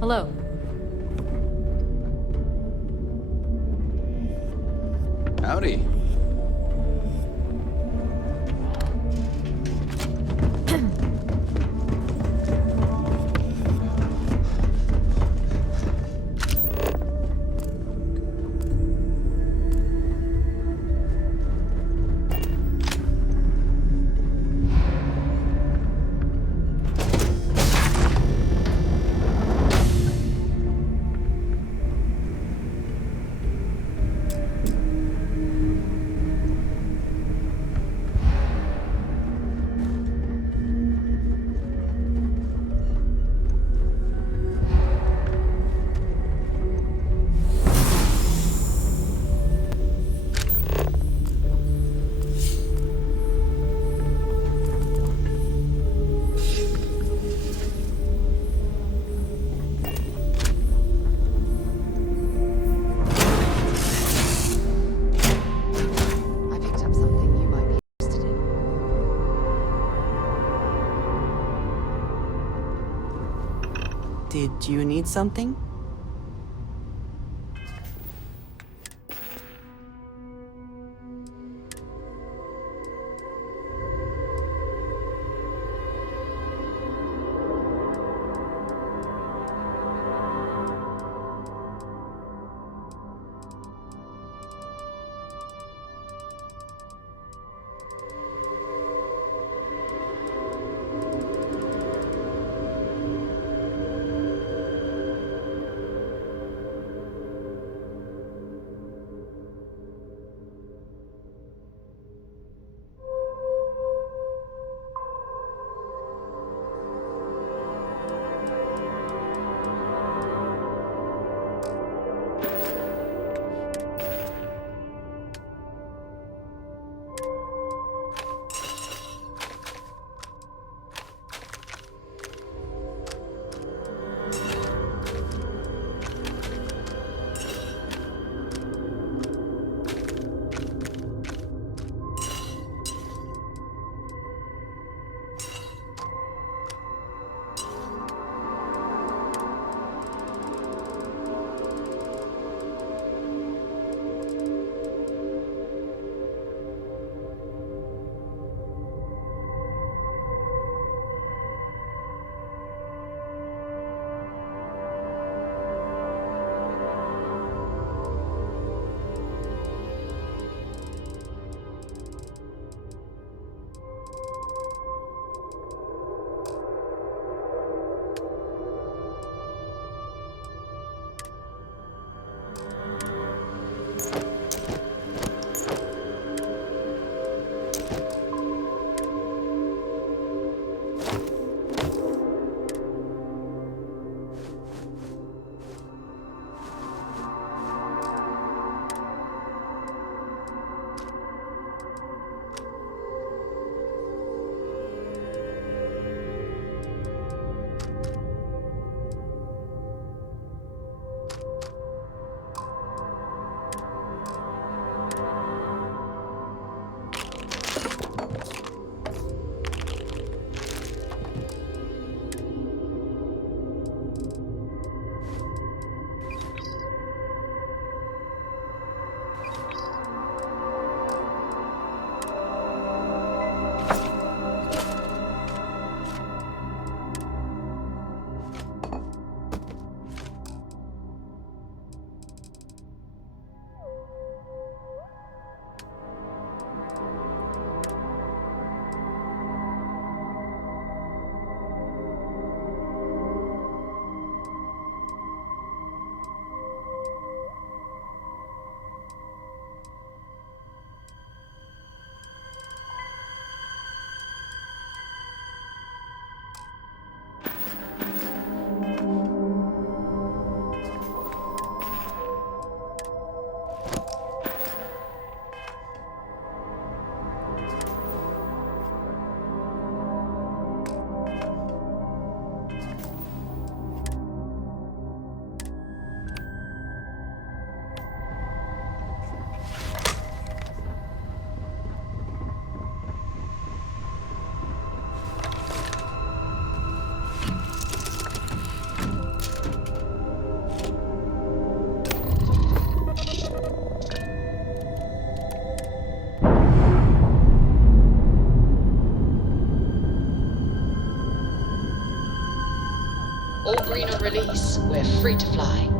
Hello. Howdy. I picked up something you might be interested in. Did you need something? All green on release. We're free to fly.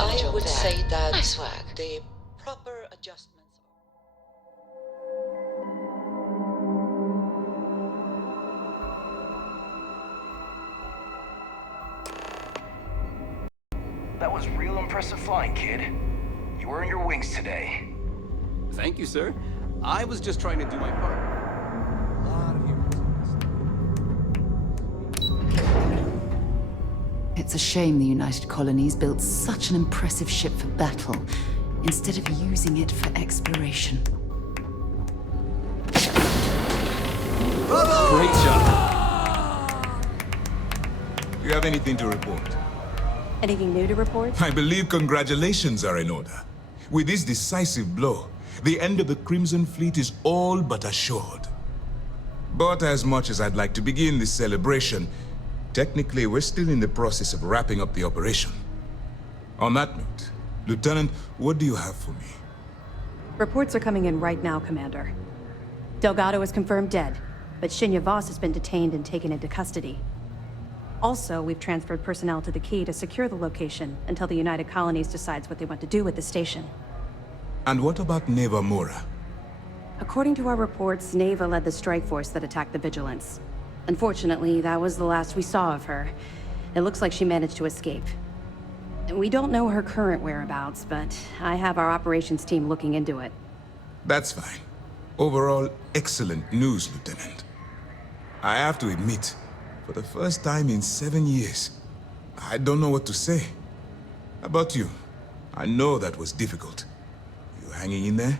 I would say that Nice work. the proper adjustments. That was real impressive flying, kid. You earned your wings today. Thank you, sir. I was just trying to do my part. A lot of humor. It's a shame the United Colonies built such an impressive ship for battle, instead of using it for exploration. Great job. Do you have anything to report? Anything new to report? I believe congratulations are in order. With this decisive blow, the end of the Crimson Fleet is all but assured. But as much as I'd like to begin this celebration, technically we're still in the process of wrapping up the operation. On that note, Lieutenant, what do you have for me? Reports are coming in right now, Commander. Delgado is confirmed dead, but Shinya Voss has been detained and taken into custody. Also, we've transferred personnel to the Key to secure the location until the United Colonies decides what they want to do with the station. And what about Neva Mora? According to our reports, Neva led the strike force that attacked the Vigilance. Unfortunately, that was the last we saw of her. It looks like she managed to escape. We don't know her current whereabouts, but I have our operations team looking into it. That's fine. Overall, excellent news, Lieutenant. I have to admit, for the first time in 7 years, I don't know what to say. How about you? I know that was difficult. You hanging in there?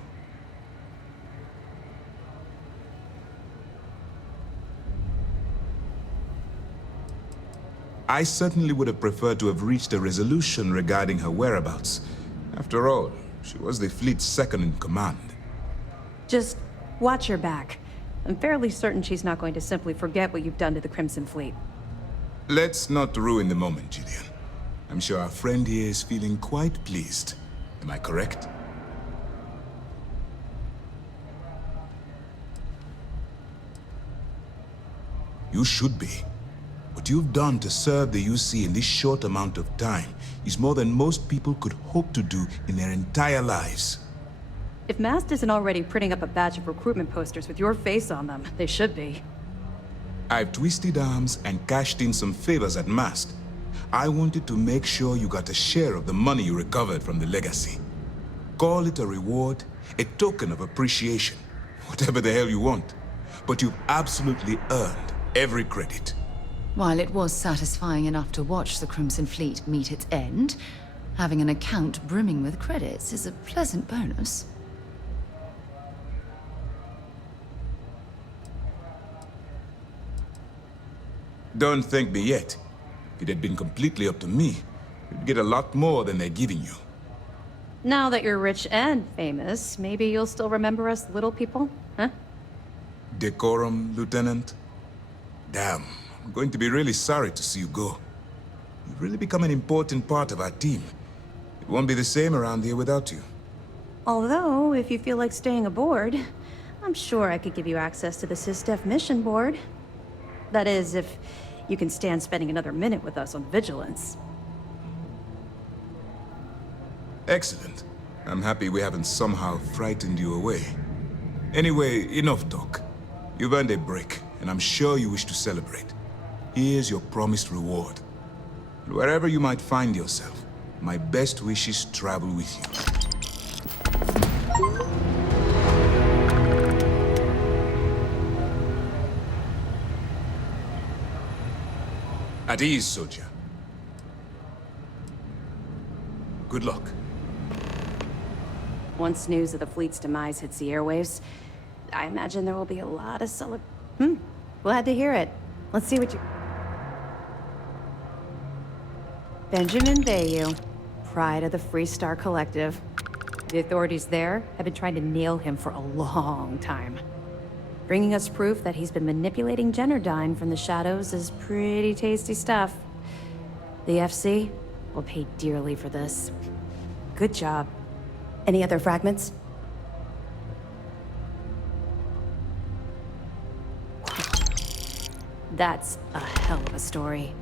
I certainly would have preferred to have reached a resolution regarding her whereabouts. After all, she was the fleet's second in command. Just watch your back. I'm fairly certain she's not going to simply forget what you've done to the Crimson Fleet. Let's not ruin the moment, Gillian. I'm sure our friend here is feeling quite pleased. Am I correct? You should be. What you've done to serve the UC in this short amount of time is more than most people could hope to do in their entire lives. If Mast isn't already printing up a batch of recruitment posters with your face on them, they should be. I've twisted arms and cashed in some favors at Mast. I wanted to make sure you got a share of the money you recovered from the legacy. Call it a reward, a token of appreciation, whatever the hell you want. But you've absolutely earned every credit. While it was satisfying enough to watch the Crimson Fleet meet its end, having an account brimming with credits is a pleasant bonus. Don't thank me yet. If it had been completely up to me, you'd get a lot more than they're giving you. Now that you're rich and famous, maybe you'll still remember us little people, huh? Decorum, Lieutenant? Damn, I'm going to be really sorry to see you go. You've really become an important part of our team. It won't be the same around here without you. Although, if you feel like staying aboard, I'm sure I could give you access to the SysDef mission board. That is, if you can stand spending another minute with us on Vigilance. Excellent. I'm happy we haven't somehow frightened you away. Anyway, enough talk. You've earned a break, and I'm sure you wish to celebrate. Here's your promised reward. And wherever you might find yourself, my best wishes travel with you. At ease, soldier. Good luck. Once news of the fleet's demise hits the airwaves, I imagine there will be a lot of glad to hear it. Let's see what you... Benjamin Bayou, pride of the Free Star Collective. The authorities there have been trying to nail him for a long time. Bringing us proof that he's been manipulating Generdyne from the shadows is pretty tasty stuff. The FC will pay dearly for this. Good job. Any other fragments? That's a hell of a story.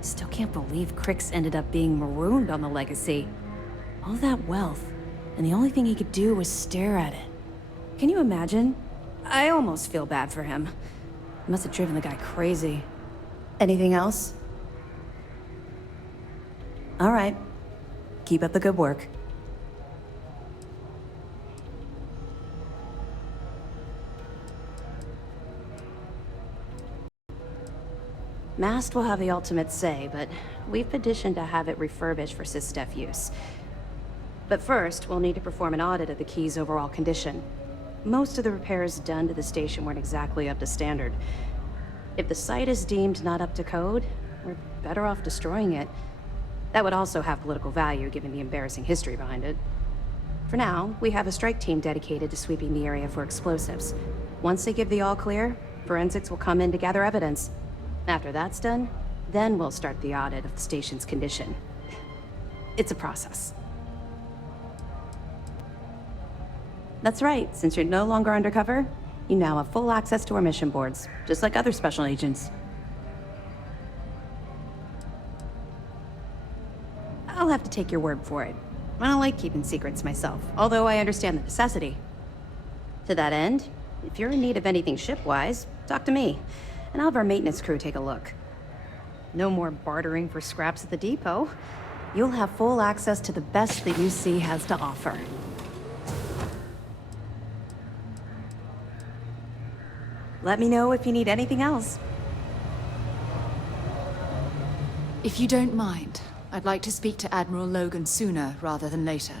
Still can't believe Crix ended up being marooned on the Legacy. All that wealth, and the only thing he could do was stare at it. Can you imagine? I almost feel bad for him. Must have driven the guy crazy. Anything else? All right. Keep up the good work. Mast will have the ultimate say, but we've petitioned to have it refurbished for SysDef use. But first, we'll need to perform an audit of the key's overall condition. Most of the repairs done to the station weren't exactly up to standard. If the site is deemed not up to code, we're better off destroying it. That would also have political value given the embarrassing history behind it. For now, we have a strike team dedicated to sweeping the area for explosives. Once they give the all clear, forensics will come in to gather evidence. After that's done, then we'll start the audit of the station's condition. It's a process. That's right, since you're no longer undercover, you now have full access to our mission boards, just like other special agents. I'll have to take your word for it. I don't like keeping secrets myself, although I understand the necessity. To that end, if you're in need of anything ship-wise, talk to me, and I'll have our maintenance crew take a look. No more bartering for scraps at the depot. You'll have full access to the best the UC has to offer. Let me know if you need anything else. If you don't mind, I'd like to speak to Admiral Logan sooner rather than later.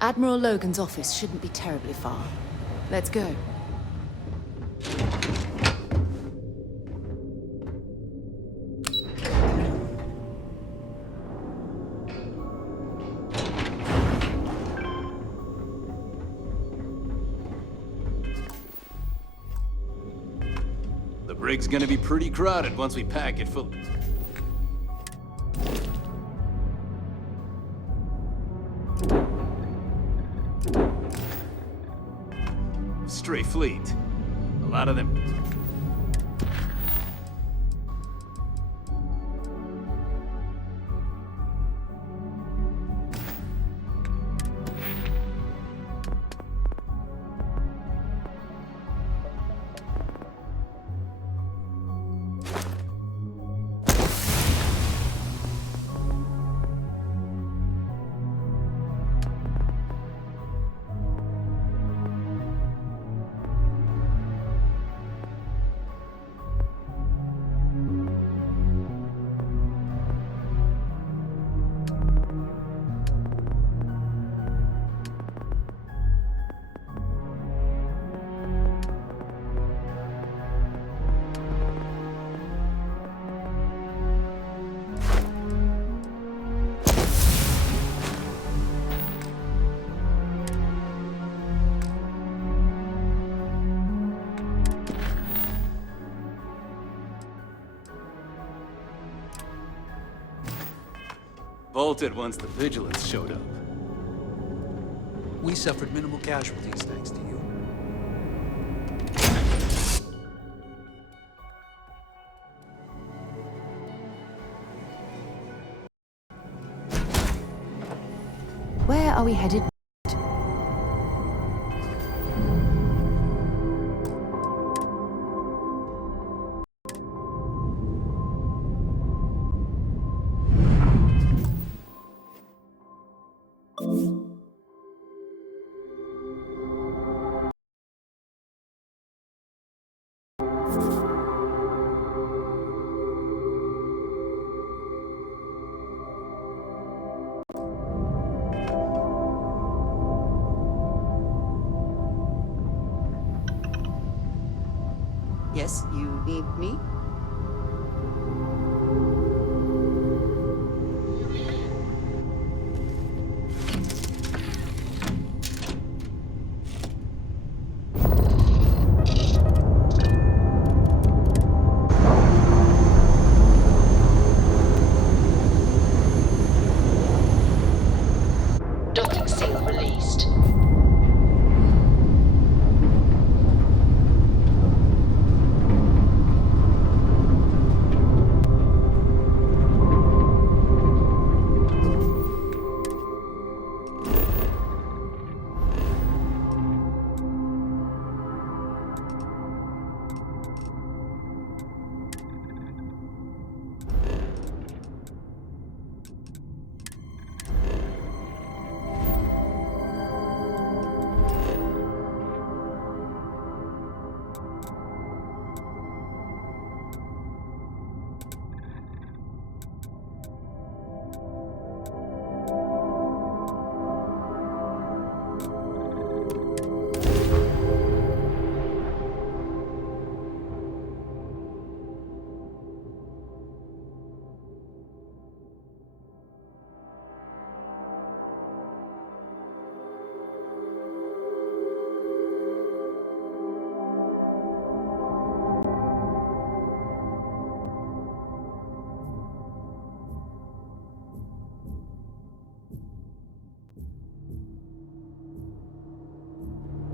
Admiral Logan's office shouldn't be terribly far. Let's go. The brig's gonna be pretty crowded once we pack it full. Stray fleet. A lot of them. Bolted once the vigilance showed up. We suffered minimal casualties thanks to you. Where are we headed Yes, you need me? Docking seal released.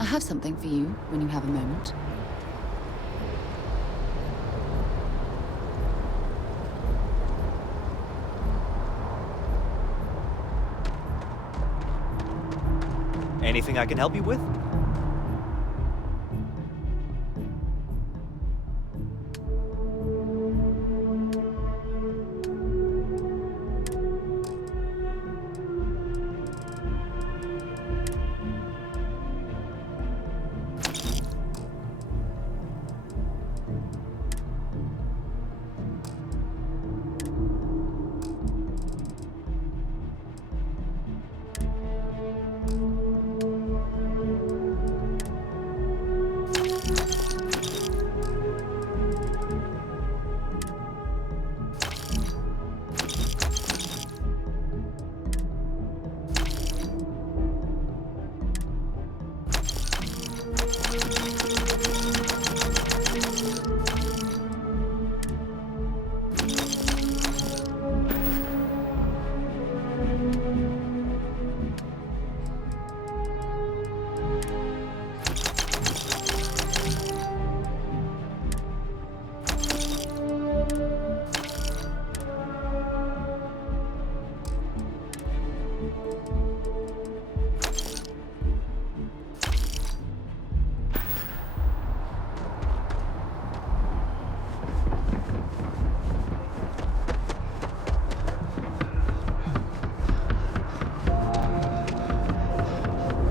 I have something for you when you have a moment. Anything I can help you with?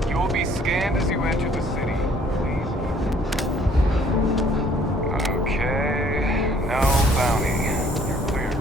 You will be scanned as you enter the city. Please. Okay. No bounty. You're clear.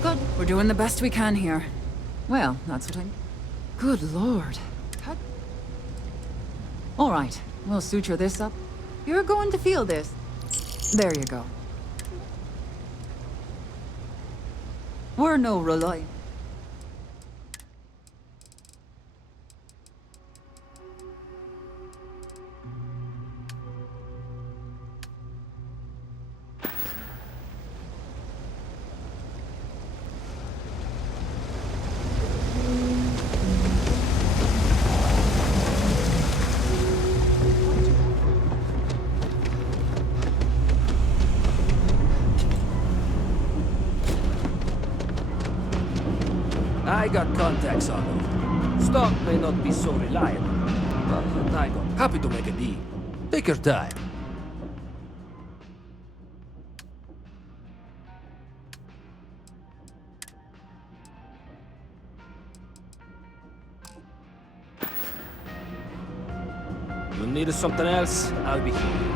good. We're doing the best we can here. Well, that's what I'm... Good lord. All right, we'll suture this up. You're going to feel this. There you go. We're no rely. I got contacts all over. Stock may not be so reliable, but I'm happy to make a deal. Take your time. You need something else? I'll be here.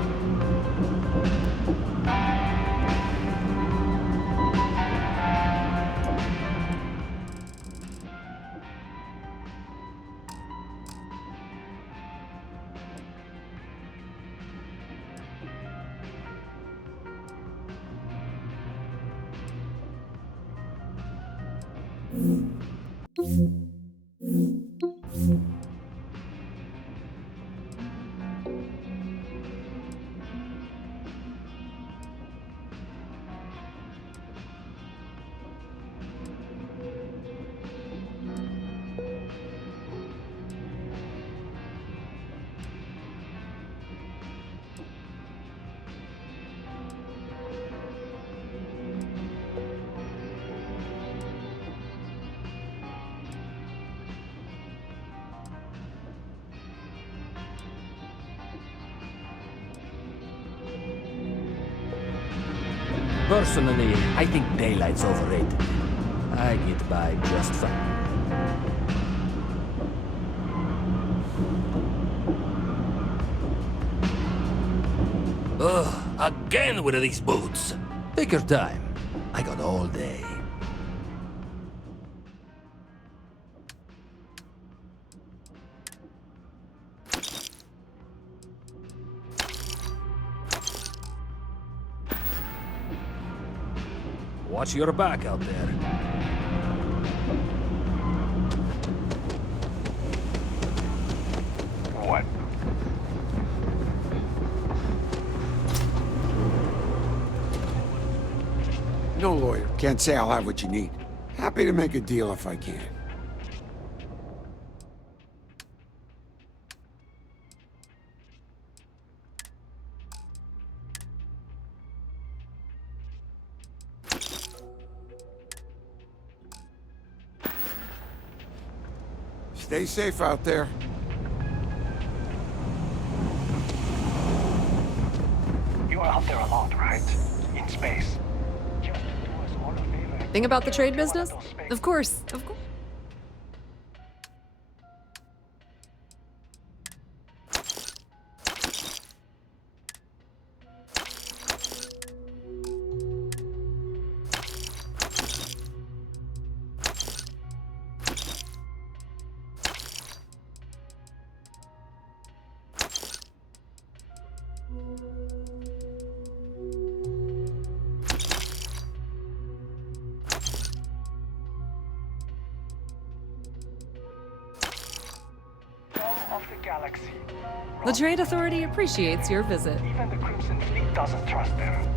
Personally, I think daylight's overrated. I get by just fine. Ugh, again with these boots. Take your time. I got all day. Watch your back out there. What? No lawyer. Can't say I'll have what you need. Happy to make a deal if I can. Stay safe out there. You are out there a lot, right? In space. Just do us all a favor. Thing about the trade business? Of course, of course. Of the galaxy. The Trade Authority appreciates your visit. Even the Crimson Fleet doesn't trust them.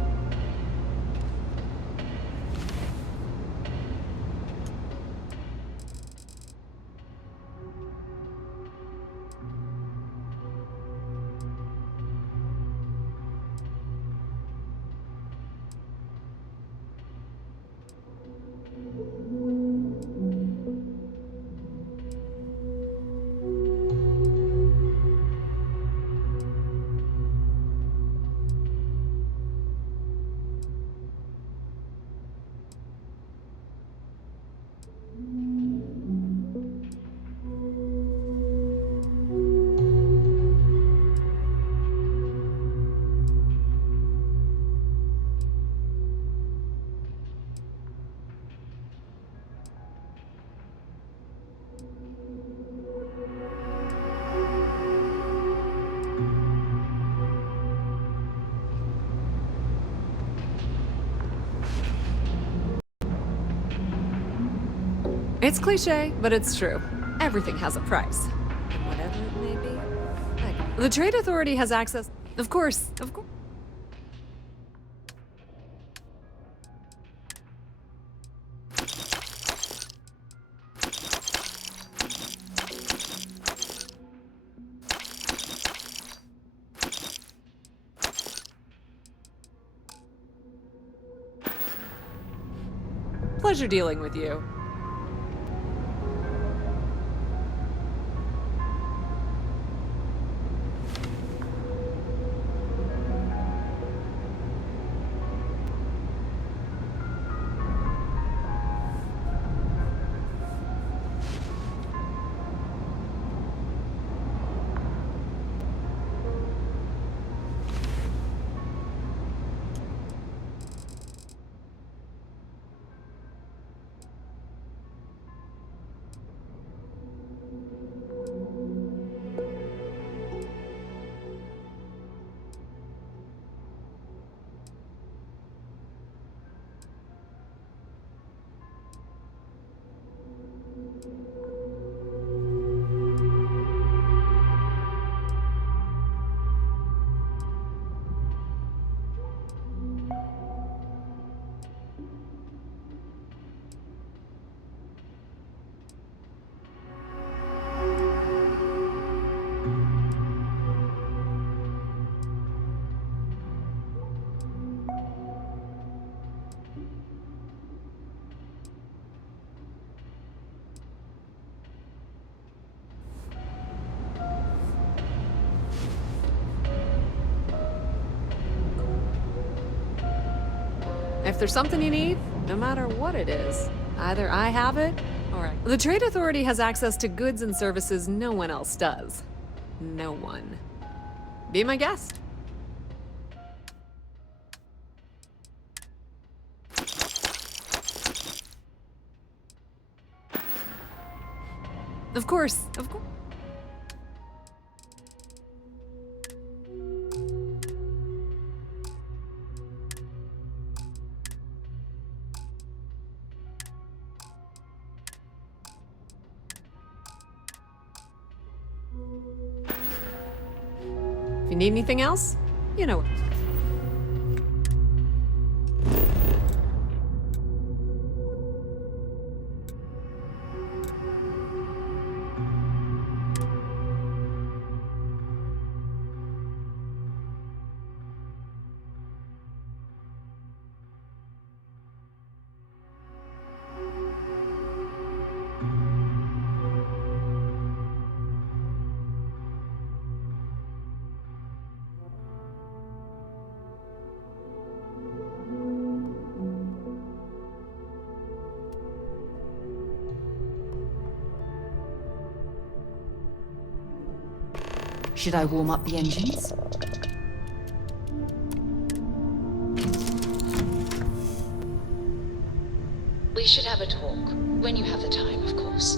It's cliche, but it's true. Everything has a price. And whatever it may be. Heck, the Trade Authority has access. Of course, of course. Pleasure dealing with you. If there's something you need, no matter what it is, either I have it, or the Trade Authority has access to goods and services no one else does. No one. Be my guest. Of course, of course. If you need anything else, you know. Should I warm up the engines? We should have a talk. When you have the time, of course.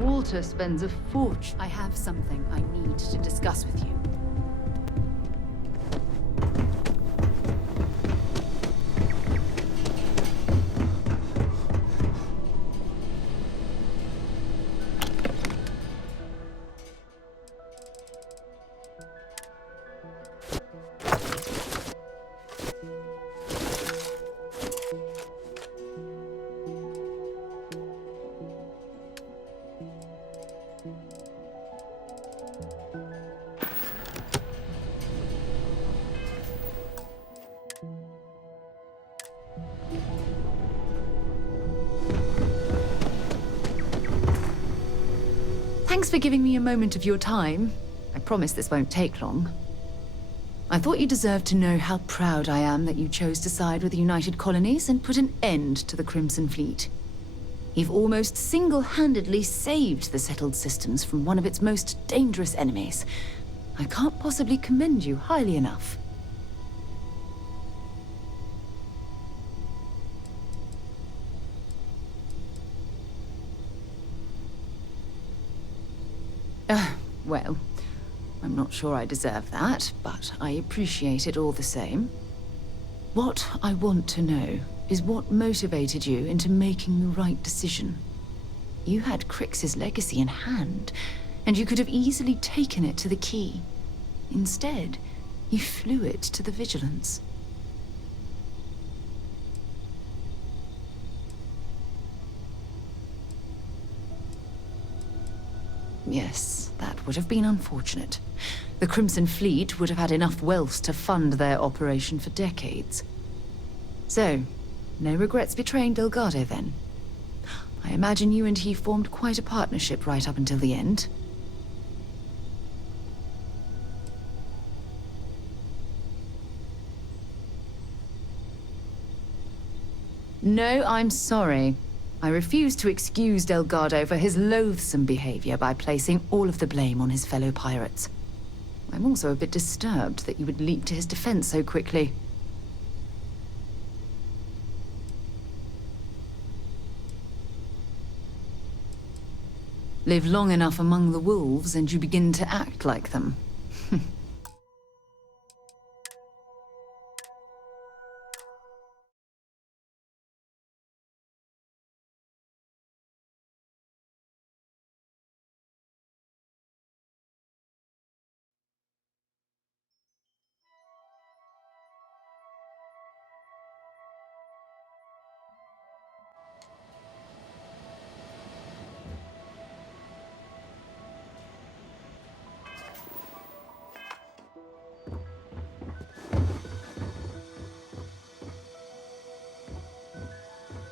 Walter spends a fortune. I have something I need to discuss with you. Thanks for giving me a moment of your time. I promise this won't take long. I thought you deserved to know how proud I am that you chose to side with the United Colonies and put an end to the Crimson Fleet. You've almost single-handedly saved the settled systems from one of its most dangerous enemies. I can't possibly commend you highly enough. Well, I'm not sure I deserve that, but I appreciate it all the same. What I want to know is what motivated you into making the right decision. You had Crix's legacy in hand, and you could have easily taken it to the Key. Instead, you flew it to the Vigilance. Yes, that would have been unfortunate. The Crimson Fleet would have had enough wealth to fund their operation for decades. So, no regrets betraying Delgado, then? I imagine you and he formed quite a partnership right up until the end. No, I'm sorry. I refuse to excuse Delgado for his loathsome behavior by placing all of the blame on his fellow pirates. I'm also a bit disturbed that you would leap to his defense so quickly. Live long enough among the wolves and you begin to act like them.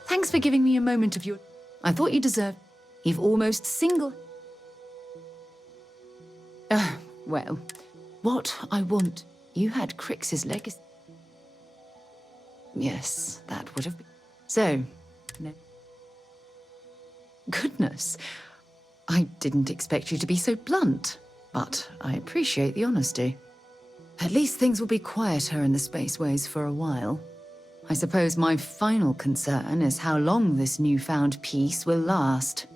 Thanks for giving me a moment of your... I thought you deserved... You've almost single... Well, what I want... You had Crix's legacy... Yes, that would have been... So... No. Goodness. I didn't expect you to be so blunt, but I appreciate the honesty. At least things will be quieter in the spaceways for a while. I suppose my final concern is how long this newfound peace will last.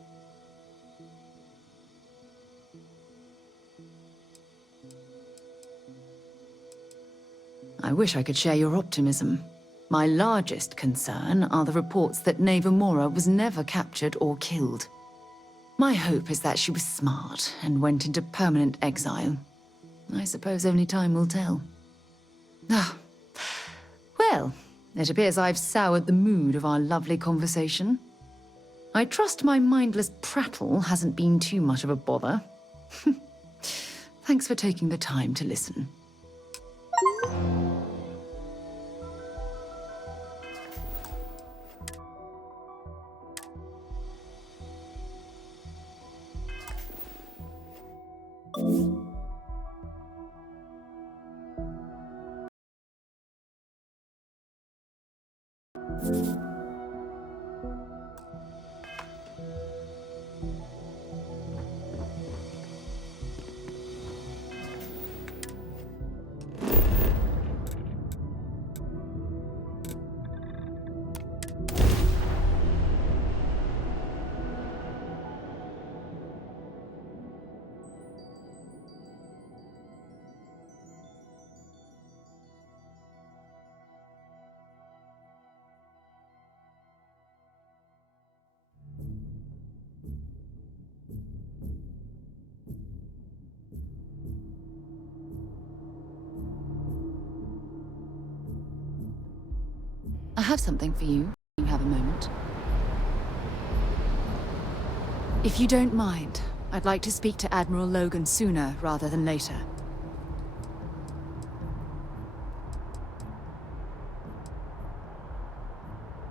I wish I could share your optimism. My largest concern are the reports that Neva Mora was never captured or killed. My hope is that she was smart and went into permanent exile. I suppose only time will tell. Well, it appears I've soured the mood of our lovely conversation. I trust my mindless prattle hasn't been too much of a bother. Thanks for taking the time to listen. I have something for you. You have a moment. If you don't mind, I'd like to speak to Admiral Logan sooner rather than later.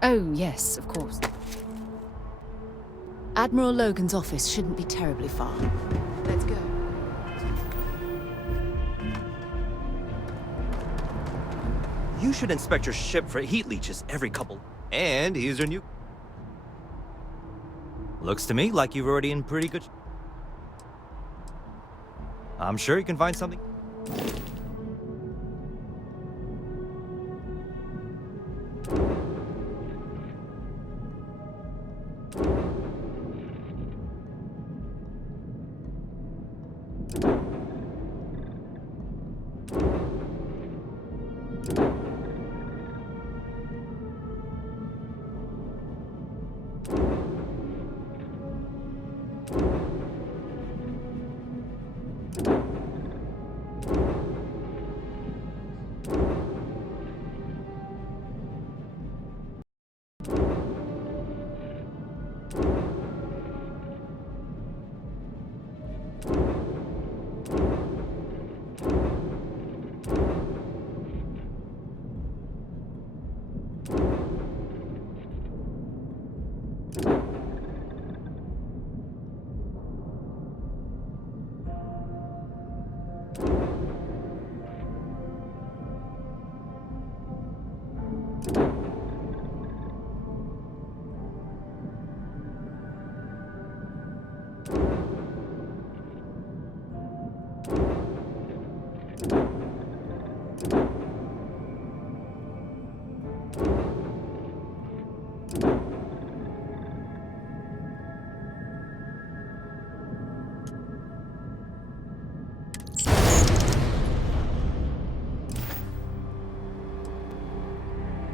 Oh, yes, of course. Admiral Logan's office shouldn't be terribly far. Let's go. You should inspect your ship for heat leeches every couple. And here's your new... Looks to me like you're already in pretty good... I'm sure you can find something...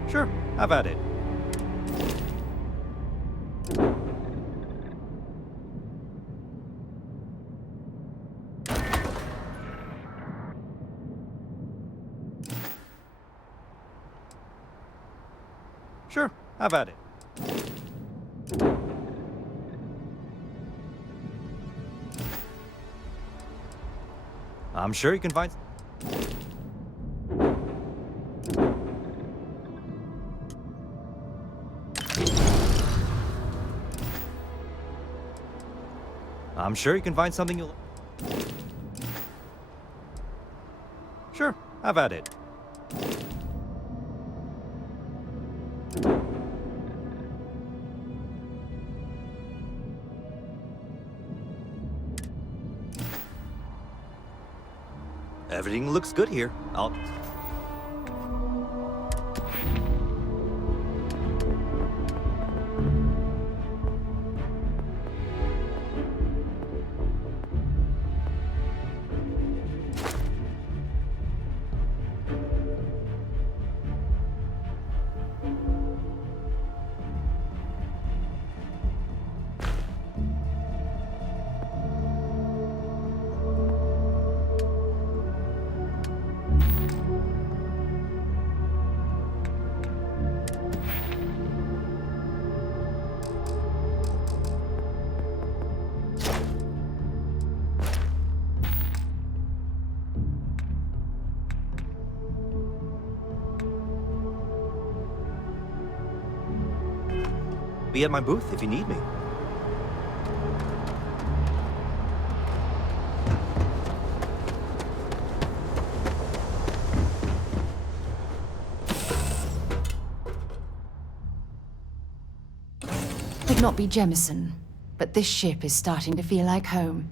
Sure, have at it. Sure, have at it. I'm sure you can find... I'm sure you can find something you'll... Sure, have at it. Everything looks good here. I'll... Be at my booth if you need me. Could not be Jemison, but this ship is starting to feel like home.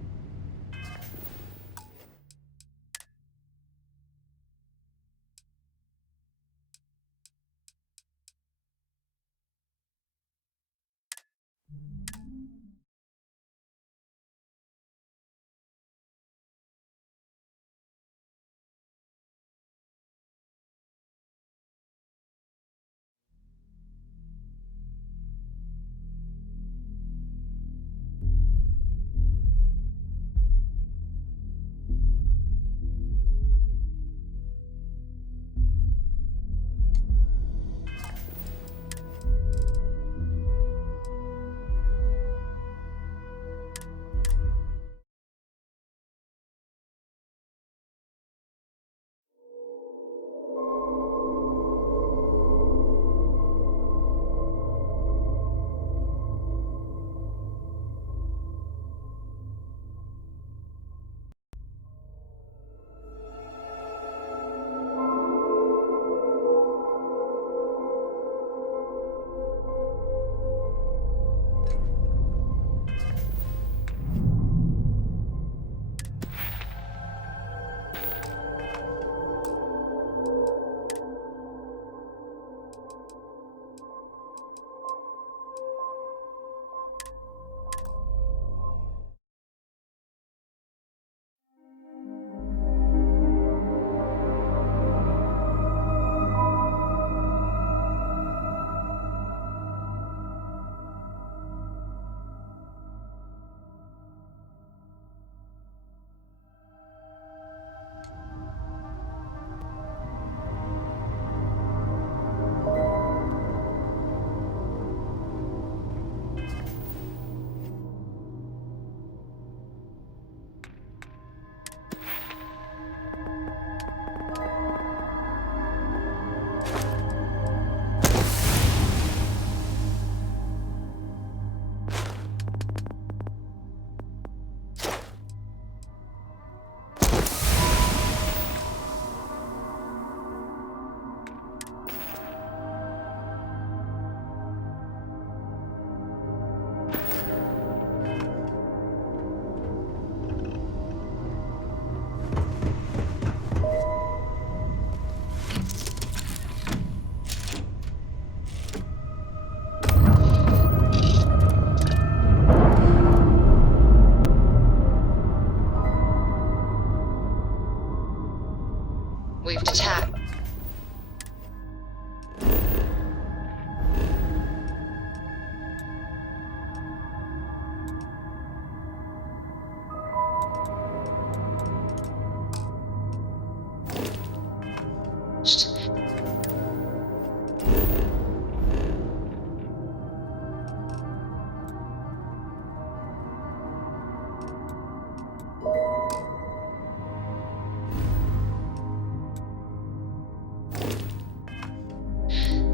We've detached.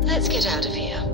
Let's get out of here.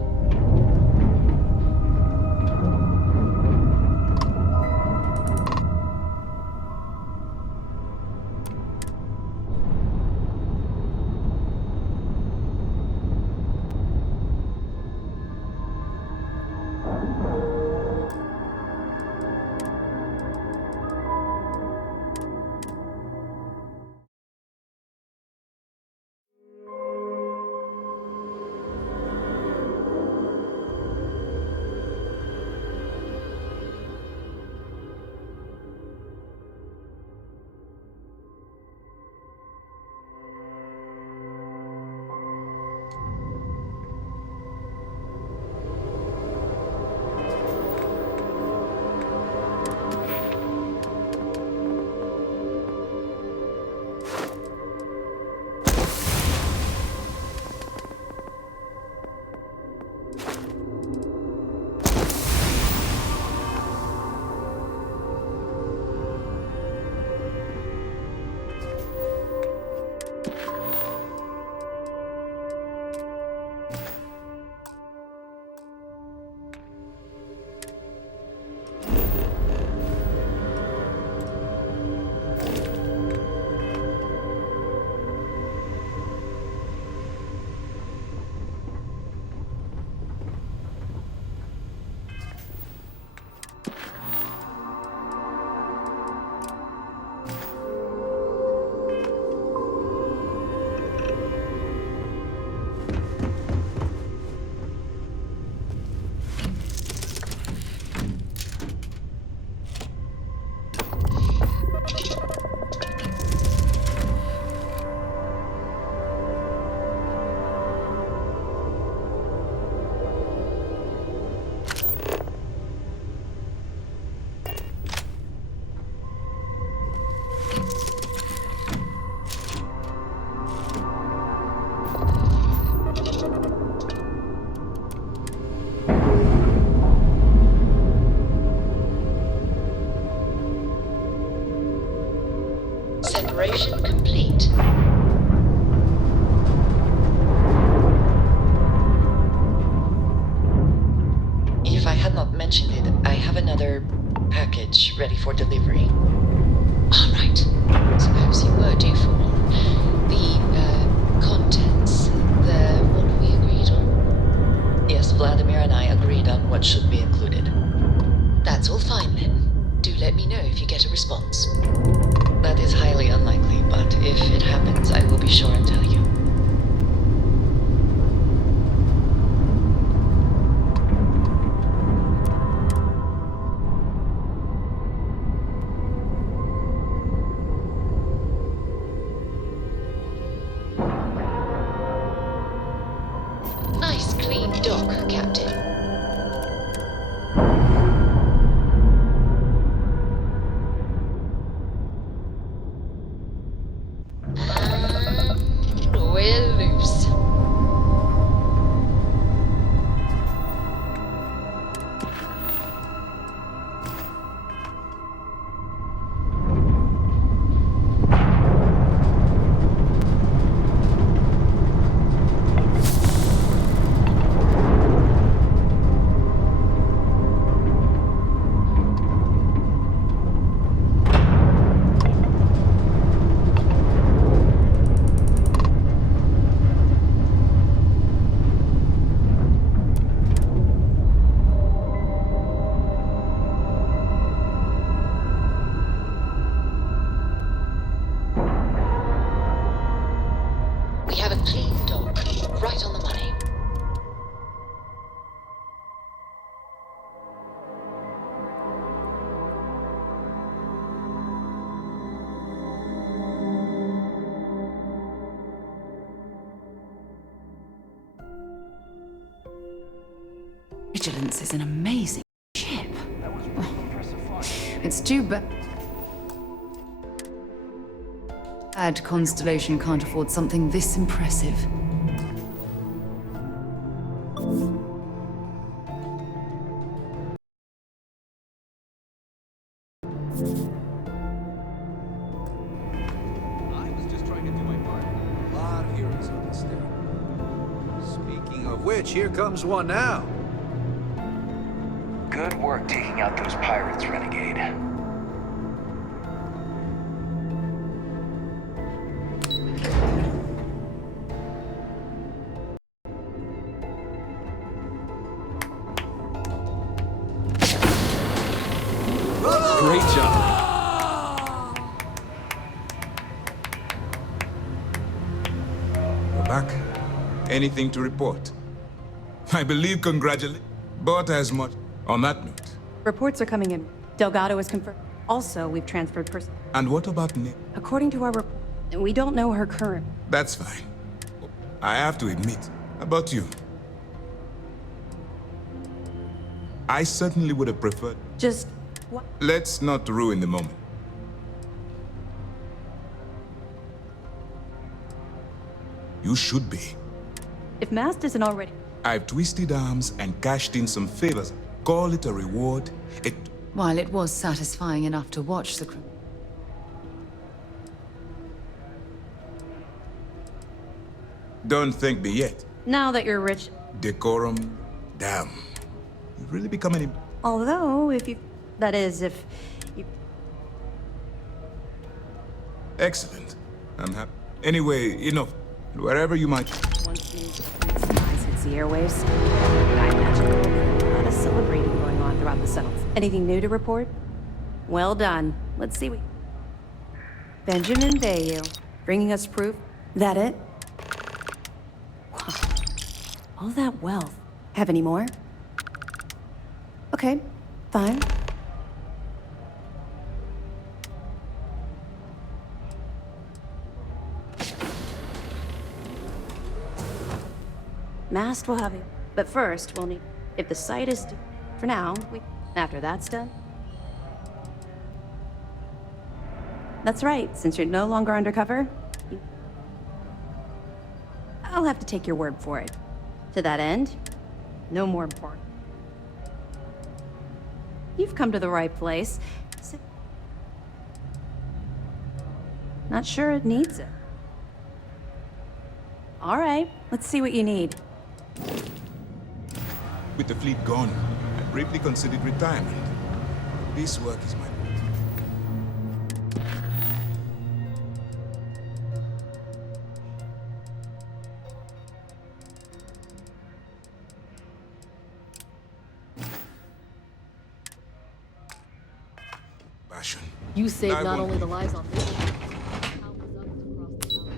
Separation complete. If I had not mentioned it, I have another package ready for delivery. All right. Suppose you were due for one. The contents, what we agreed on. Yes, Vladimir and I agreed on what should be included. That's all fine then. Do let me know if you get a response. That is highly unlikely, but if it happens, I will be sure and tell you. Nice clean dock, Captain. Vigilance is an amazing ship. It's too bad Constellation can't afford something this impressive. I was just trying to do my part. A lot of heroes on this day. Speaking of which, here comes one now. Good work taking out those pirates, Renegade. Great job. We're back. Anything to report? I believe but as much. On that note. Reports are coming in. Delgado is confirmed. Also, we've transferred And what about Nick? According to our report, we don't know her current. That's fine. I have to admit, about you. I certainly would have preferred. Just what? Let's not ruin the moment. You should be. If Mast isn't already. I've twisted arms and cashed in some favors. Call it a reward. While it was satisfying enough to watch the crew. Don't thank me yet. Now that you're rich. Decorum. Damn. You've really become an... Although, if you... That is, if you... Excellent. I'm happy. Anyway, enough. Wherever you might... Once these eyes hits the airwaves, I imagine there will be a lot of celebrating going on throughout the settlement. Anything new to report? Well done. Let's see. Benjamin Bayou, bringing us proof. That it? Wow. All that wealth. Have any more? Okay, fine. Mast will have it. But first, we'll need... If the site is... For now, after that's done... That's right, since you're no longer undercover... I'll have to take your word for it. To that end, no more important. You've come to the right place. Not sure it needs it. All right, let's see what you need. With the fleet gone, I briefly considered retirement. This work is my... passion. You saved I not won't only the leave. lives on this ship, but countless others across the galaxy.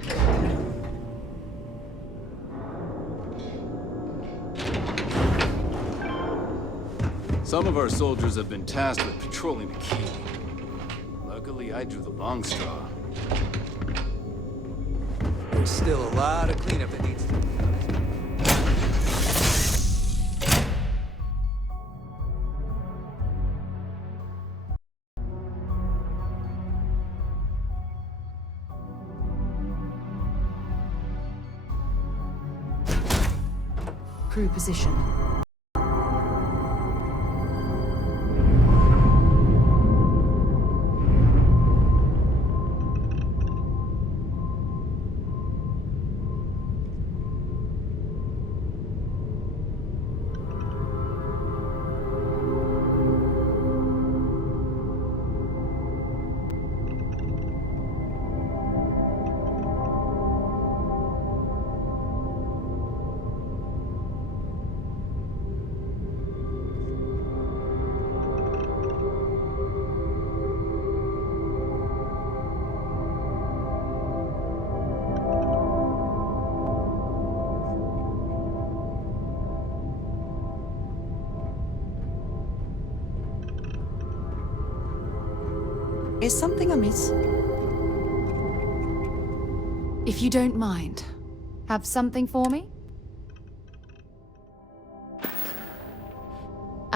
Some of our soldiers have been tasked with patrolling the key. Luckily, I drew the long straw. There's still a lot of cleanup that needs to be done. Crew position. Is something amiss? If you don't mind, have something for me?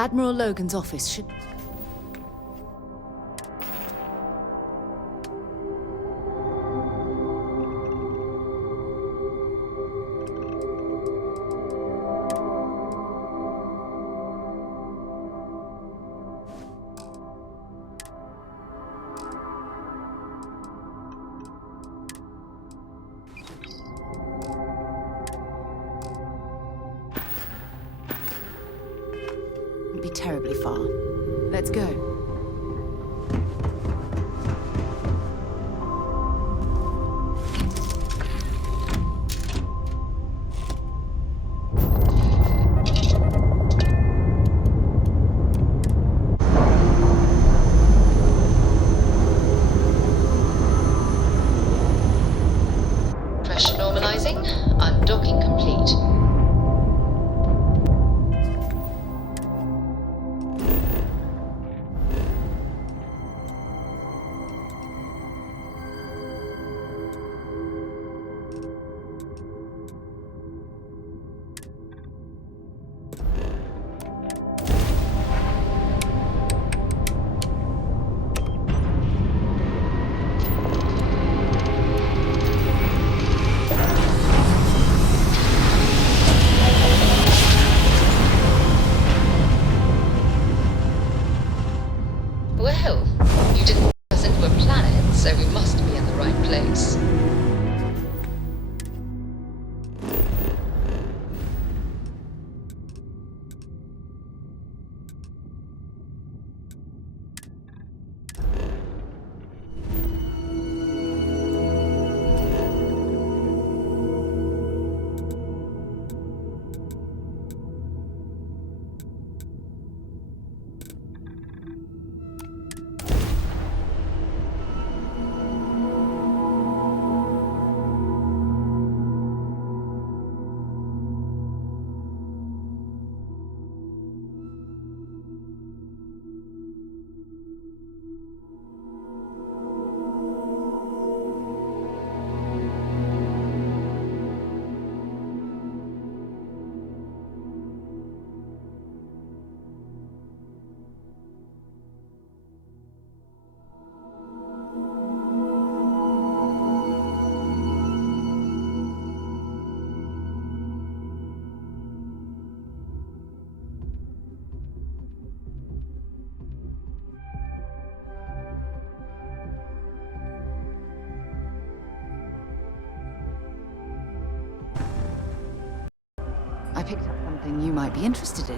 Admiral Logan's office should... be terribly far. Let's go. Pressure normalizing. Undocking complete. Well, you didn't put us into a planet, so we must be in the right place. I picked up something you might be interested in.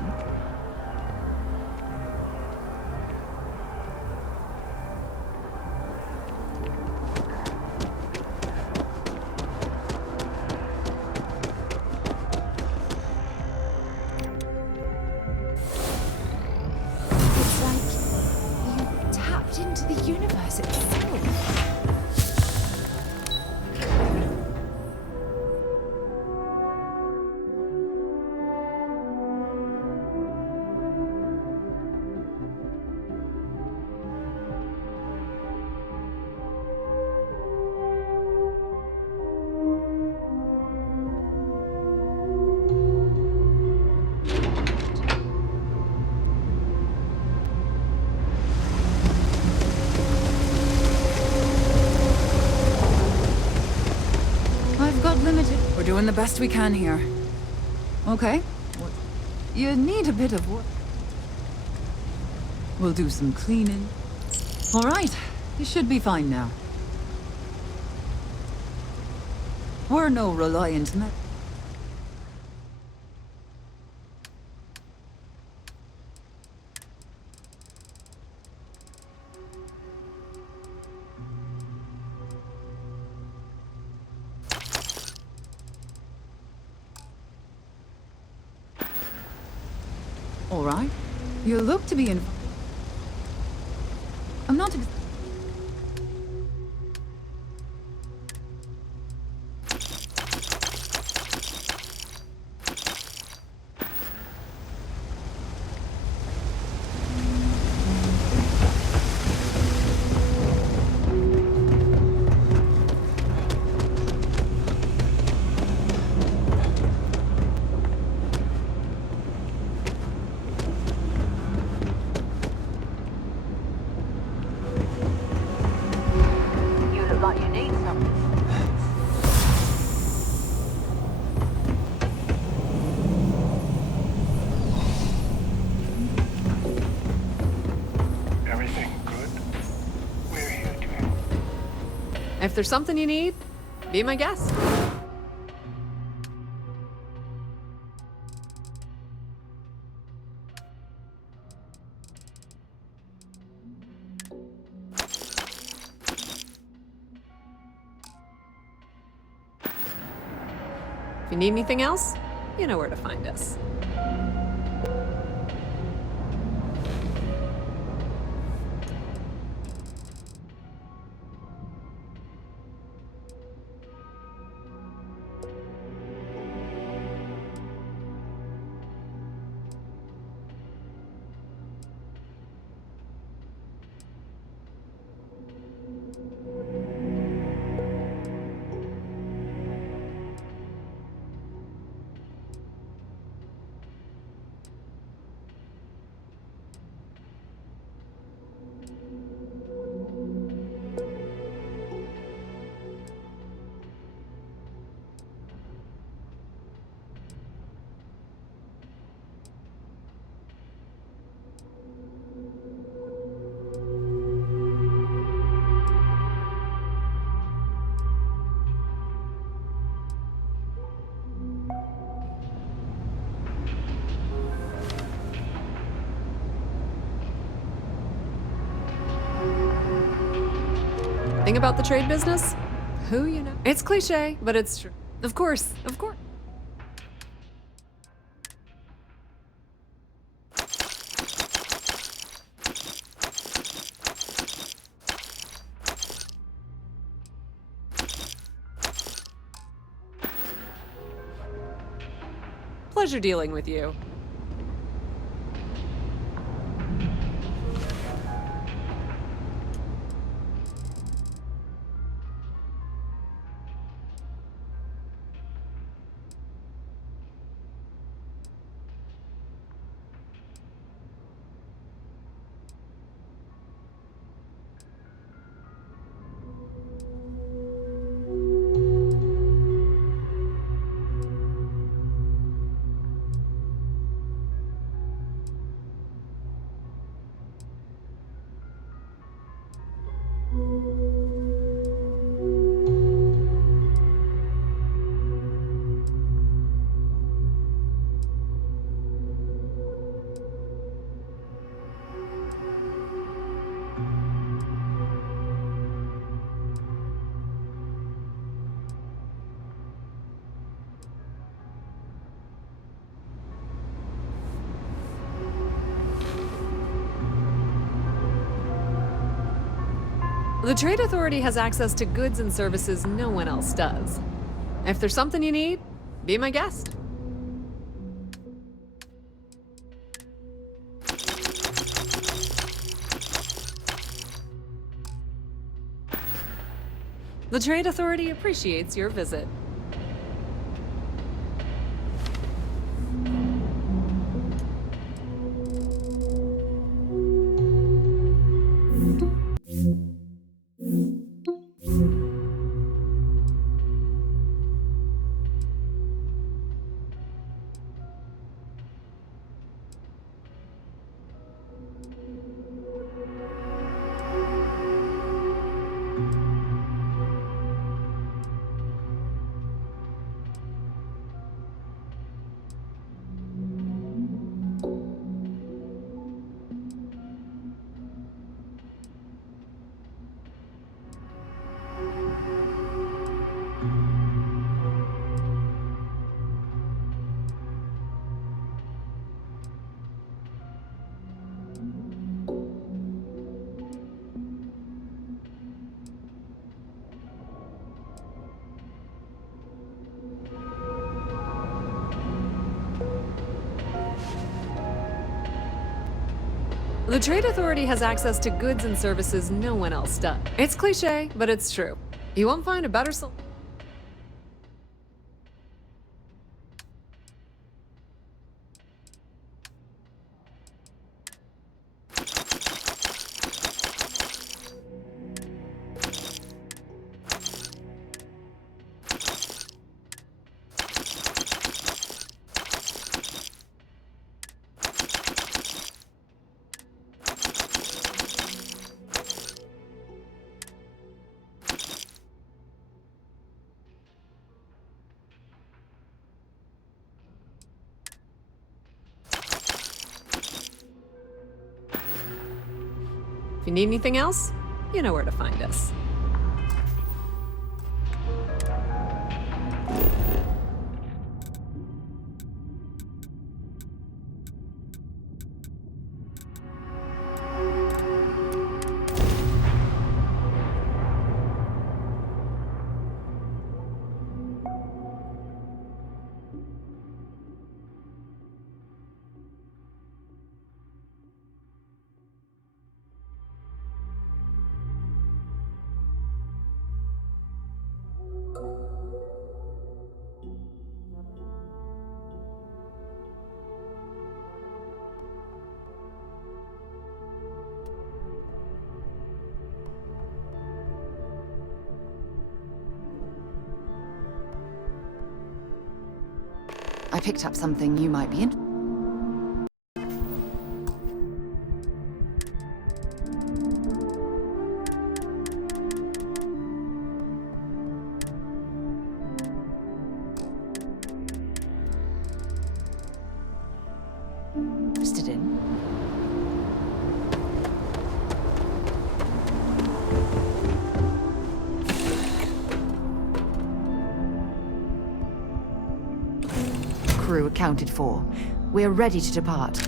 It's like you tapped into the universe itself. Limited. We're doing the best we can here. Okay. You need a bit of work. We'll do some cleaning. All right. You should be fine now. We're no reliant men. All right. You look to be in... I'm not... If there's something you need, be my guest. If you need anything else, you know where to find us. Thing about the trade business? Who you know? It's cliche, but it's true. Of course, of course. Pleasure dealing with you. The Trade Authority has access to goods and services no one else does. If there's something you need, be my guest. The Trade Authority appreciates your visit. The Trade Authority has access to goods and services no one else does. It's cliche, but it's true. You won't find a better solution. If you need anything else, you know where to find us. I picked up something you might be interested. In. Crew accounted for. We're ready to depart.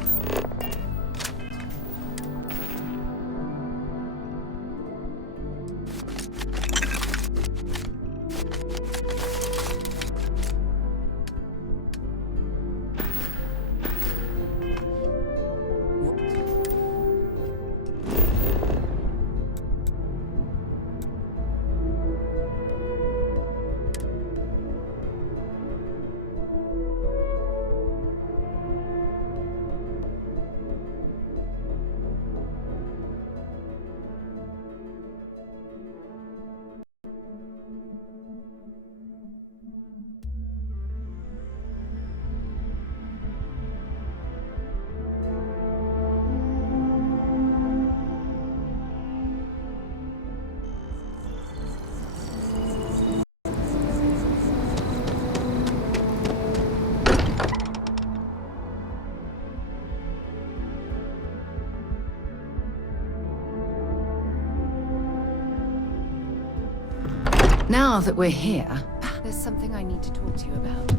Now that we're here, there's something I need to talk to you about.